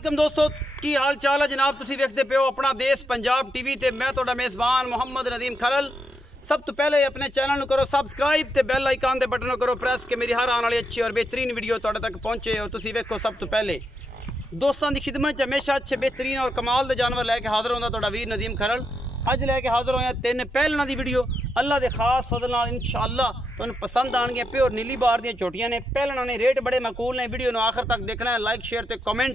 वालेकुम दोस्तों की हाल चाल है जनाब। तुसी वेखदे पे हो अपना देश पंजाब टीवी ते मैं तुहाडा मेज़बान मोहम्मद नदीम खरल। सब तो पहले अपने चैनल करो सबसक्राइब ते बेल आइकन दे बटन करो प्रेस के मेरी हर आने वाली अच्छी और बेहतरीन वीडियो तुहाडे तक पहुंचे और तुसी वेखो सब तो पहले। दोस्तों की खिदमत हमेशा अच्छे बेहतरीन और कमाल के जानवर लैके हाजिर होंदा तुहाडा वीर नदीम खरल। अज लैके हाजिर होया 3 पहलना की वीडियो। अल्लाह के खास फजल नाल इंशाअल्लाह तुहानू पसंद आएंगे। प्योर नीली बार दी छोटियां ने, पहलना ने, रेट बड़े मकूल ने। वीडियो नू आखिर तक देखना है, लाइक शेयर ते कमेंट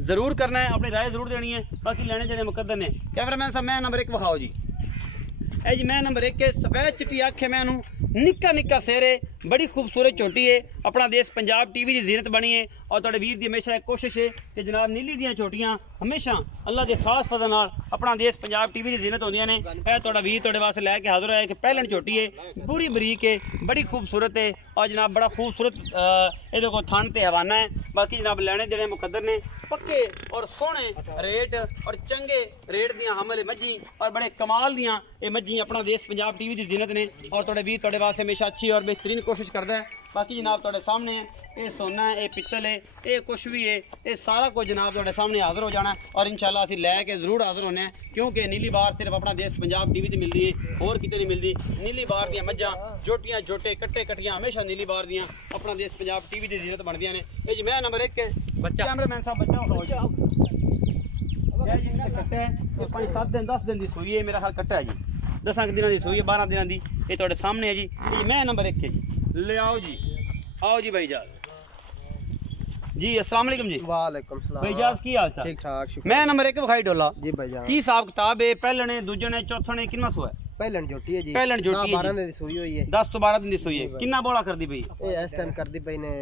जरूर करना है, अपनी राय जरूर देनी है। बाकी लेने देने मुकद्दर ने। कैमरामैन साहब मैं नंबर 1 विखाओ जी। ए जी मैं नंबर 1 के सफेद चिट्टी अख है, मैनू निक्का निक्का सेरे, बड़ी खूबसूरत छोटी है। अपना देश पंजाब टीवी की जीनत बनी है और तुहाडे वीर की हमेशा एक कोशिश है कि जनाब नीली दियां छोटियां हमेशा अल्लाह के खास फजल नाल अपना देश पंजाब टीवी की जीनत होंदियां ने। यह तुहाडा वीर तुहाडे वास्ते लैके हाजिर होया कि पहलन छोटी है, पूरी बरीक है, बड़ी खूबसूरत है और जनाब बड़ा खूबसूरत ये को थन ते हवाना है। बाकी जनाब लेने देने मुकद्दर ने, पक्के और सोहने रेट और चंगे रेट दियां हमल मज्जी और बड़े कमाल दियां ये मज्जी अपना देश पंजाब टीवी की जीनत ने और तुहाडे वीर तुहाडे वास्ते हमेशा अच्छी और बेहतरीन कोशिश करता है। बाकी जनाब तुहाडे सामने है, ये सोना है, ये पित्तल है, ये कुछ भी है, ये सारा कुछ जनाब तुहाडे सामने हाजिर हो जाना और इंशाल्लाह असीं लैके जरूर हाजिर होने क्योंकि नीली बार सिर्फ अपना देश पंजाब टीवी से मिलती है, और किते नहीं मिलती। नीली बार दियां मज्जां जोटियां जोटे कट्टे कट्टियां हमेशा नीली बार दियां अपना देश पंजाब टीवी की जीनत बनदियां ने। ये जी मैं नंबर 1 के बच्चा कैमरामैन साहब बच्चा कट्टा है, 5-7 दिन 10 दिन की सूई है, मेरा ख्याल कट्टा है जी, 10 दिन की सूई है, 12 दिन की। ये तुहाडे सामने है जी। ये मैं नंबर 1 के जी ले आओ जी, आओ जी भाईजान जी। अस्सलाम वालेकुम जी। वालेकुम सलाम भाईजान की हाल चाल? ठीक ठाक शुक्र। मैं नंबर 1 विखाई डोला जी भाईजान। की हिसाब किताब है? पहलने दूजने चौथने कितना सो है? पहलन झोटी है जी, पहलन झोटी है 12 दिन दी सूई हुई है, 10 तो 12 दिन की सूई है। कितना बोला करदी पई? ये इस टाइम करदी पई ने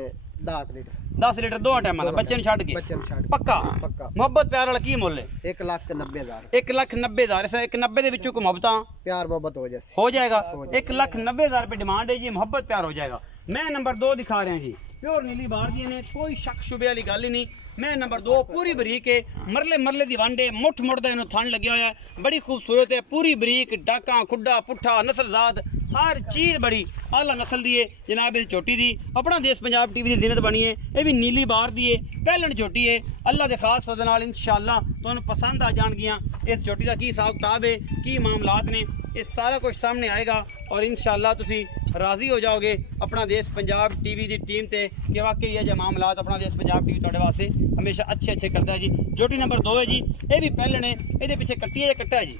10 लीटर 10 लीटर दो टाइम दा बच्चे ने छड़ के बच्चन छाड़ पक्का पक्का। मोहब्बत प्यार वाला की मुੱਲ है? 1,90,000 1,90,000। इस 1,90,000 ਦੇ ਵਿੱਚੋਂ ਕੋਈ ਮੁਹੱਬਤਾਂ प्यार मोहब्बत हो जैसे हो जाएगा। 1,90,000 रुपये डिमांड है जी, मोहब्बत प्यार हो जाएगा। मैं नंबर 2 दिखा रहे हैं जी, प्योर नीली बार दी ने, कोई शक शुबे वाली गल ही नहीं। मैं नंबर 2 पूरी बरीक है, मरले मरले दी वांडे, मुठ मुठदा इनू थन लग्या होया है, बड़ी खूबसूरत है, पूरी बरीक, डाका खुड्डा पुट्ठा नस्लजात हर चीज़ बड़ी आला नस्ल दी है जनाब। इस छोटी दी अपना देश पंजाब टीवी की जीनत बनी है। ये भी नीली बार दी है, पहलन छोटी है। अल्लाह के खास फजल नाल इंशाअल्लाह तुहानू पसंद आ जाणगियां। इस छोटी का की हिसाब किताब है, की मामलात ने, ये सारा कुछ सामने आएगा और इंशाअल्लाह तुसी राजी हो जाओगे अपना देश पंजाब टीवी की टीम ते कि वाकई ये जो मामलात अपना देश पंजाब टीवी तुहाडे वास्ते हमेशा अच्छे अच्छे करता है जी। जोटी नंबर 2 है जी, ये भी पहलन है, ये पीछे कट्टी है या कट्टा है जी?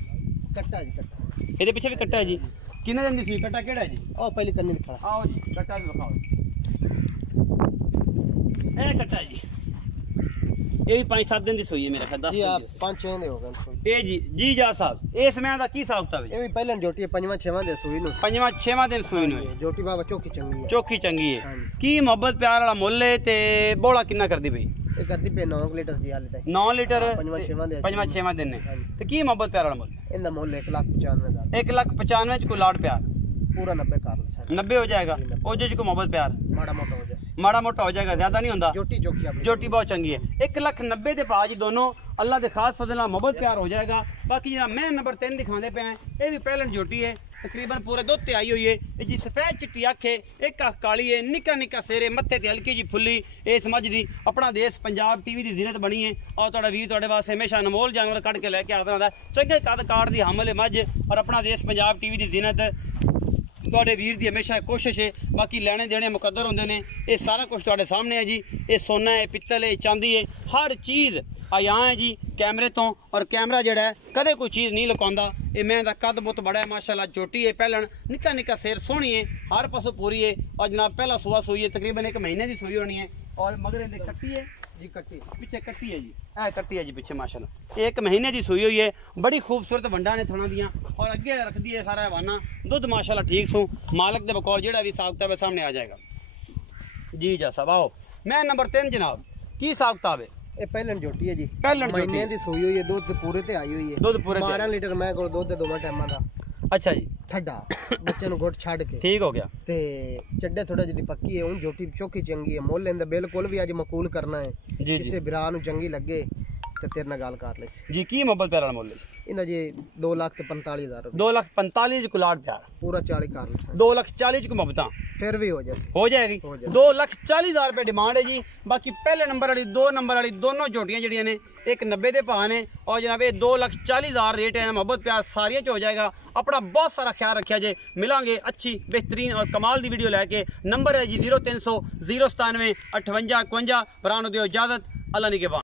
कट्टा जी कट्टा, ये पीछे भी कट्टा है जी। किन्ने दिन दी कट्टा केड़ा है जी? ओ पहली करनी दिखा। आओ जी कट्टा भी दिखाओ। ए कट्टा है जी, ये भी 5-7 दिन की सोई है मेरा ख्याल 10 जी। आप दिन 5-6 दे हो गए सूई। ए जी जी जा साहब इस समय दा की हिसाब किताब है? ये भी पहलन झोटी है, 5वां-6वां दे सूई नु, 5वां-6वां दिन सोई नु है। झोटी बाबा चौकी चंगी है, चौकी चंगी है। हाँ जी। की मोहब्बत प्यार वाला मुੱਲ है ते बोला किन्ना करदी पई? ये करदी पे 9 लीटर जी हाले तक। 9 लीटर 5वां-6वां दे 5वां-6वां दिन हाँ है। जी। ते की मोहब्बत प्यार वाला मुੱਲ? इनदा मुੱਲ 1,95,000 1,95,000 च कोई लाड प्यार पूरा 90 कर ले 90 हो जाएगा। ओ जे को मोहब्बत प्यार माड़ा मोटा हो जैसे माड़ा मोटा हो जाएगा, ज्यादा नहीं होता। जोटी जोकी अपनी जोटी बहुत चंगी है। 1,90,000 के भाव जी दोनों अल्लाह के खास फजल नाल मोहब्बत प्यार हो जाएगा। बाकी जरा मैं नंबर 3 दिखाते पे हैं, ये भी पहलन जोटी है, तकरीबन पूरे दुध ते आई हुई है। ये जी सफेद चिट्टी अख है, एक अख काली है, निक्का निक्का सेरे, मत्थे ते हल्की जी फुल्ली, इस मझ दी अपना देश पंजाब टीवी की जीनत बनी है और तुहाडा वीर तुहाडे वास्ते हमेशा अनमोल जानवर कट के लैके आता रहिंदा। चंगे कद काट दी हमल मझ और अपना देश पंजाब टीवी की जीनत तुहाडे वीर की हमेशा कोशिश है। बाकी लेने देने मुकद्दर होंदे ने, ये सारा कुछ तुहाडे सामने है जी। ये सोना है, पित्तल है, चांदी है, हर चीज़ आया है जी कैमरे तो। और कैमरा जड़ा है कदे कोई चीज़ नहीं लुकांदा। ये मैं दा कद बुत बड़ा है माशाल्लाह, चोटी है, पहलन निक्का निक्का सिर, सोहनी है, हर पासों पूरी है और जनाब पहला सुआ सूई है, तकरीबन 1 महीने की सूई होनी है। और मगर इहदे कट्टी है जी, कट्टी पीछे कट्टी है जी, कट्टी है जी पीछे माशाल्लाह, 1 महीने की सूई हुई है, बड़ी खूबसूरत वंडा ने थोड़ा दियाँ और अगे रखती है सारा हवाना दुध माशाल्लाह ठीक सू। मालक के बकौल जेड़ा भी हिसाब किताब है सामने आ जाएगा जी। जा साहब आओ मैं नंबर 3 जनाब, की हिसाब किताब है? ये पहलन झोटी है जी, पहलन महीने दी सूई हुई है, दूध पूरे ते आई हुई है, दूध पूरे 12 लीटर मैं कोल दूध दोवां टाइमां दा। अच्छा जी, ठड्डा बच्चे नु गुट छड़ के ठीक हो गया ते चड्डे थोड़ा जी पक्की है। उन झोटी चौकी चंगी है, मुੱਲ इंदा बिल्कुल भी अज मकूल करना है जी किसे बिरा नु चंगी लगे ਤੇ ਤੇਰੇ ਨਾਲ ਗੱਲ ਕਰ ਲਈ ਸੀ जी की मोहब्बत प्यार वाला मुल ਇਹਨਾਂ जी 2,45,000 रुपए 2,45,000 कुलाट प्यार पूरा 40 कर ली 2,40,000 की मोहब्बत फिर भी हो जाए हो जाएगी। हो जाएगी। 2,40,000 रुपए डिमांड है जी। बाकी पहले नंबर वाली 2 नंबर वाली दोनों झोटियां जड़ियां ने एक 90 के भाव ने और जनाब ये 2,40,000 रेट है। मोहब्बत प्यार सारियां च हो जाएगा। अपना बहुत सारा ख्याल रखा जे। मिलांगे अच्छी बेहतरीन और कमाल दी वीडियो लैके। नंबर है जी 0300 097 58 52। भरानो दियो इजाजत। अल्लाह निगहबान।